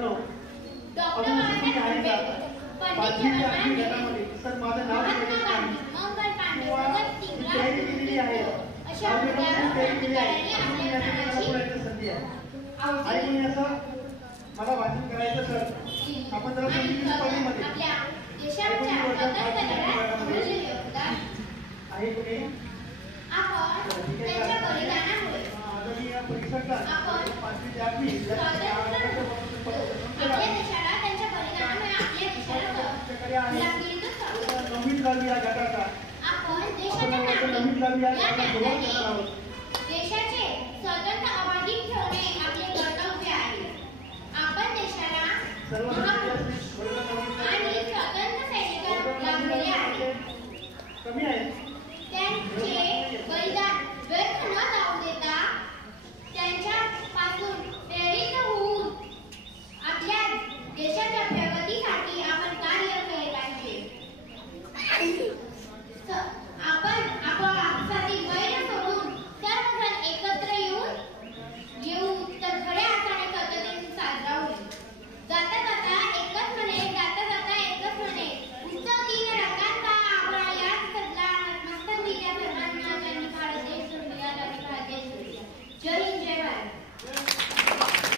मुलांनो अजून तुम्ही आहे का पाचवीच्या आठवी गटामध्ये सर माझं नाव घेतलं नाही किंवा तयारी केलेली आहे संधी आहे आणि कोणी असं मला भाषण करायचं सर आपण जरा स्पर्धेमध्ये आहे कोणी आदरणीय परिषदला पाचवी ते आठवी नवीन गावी या गटाचा नवीन गावी या गटाचा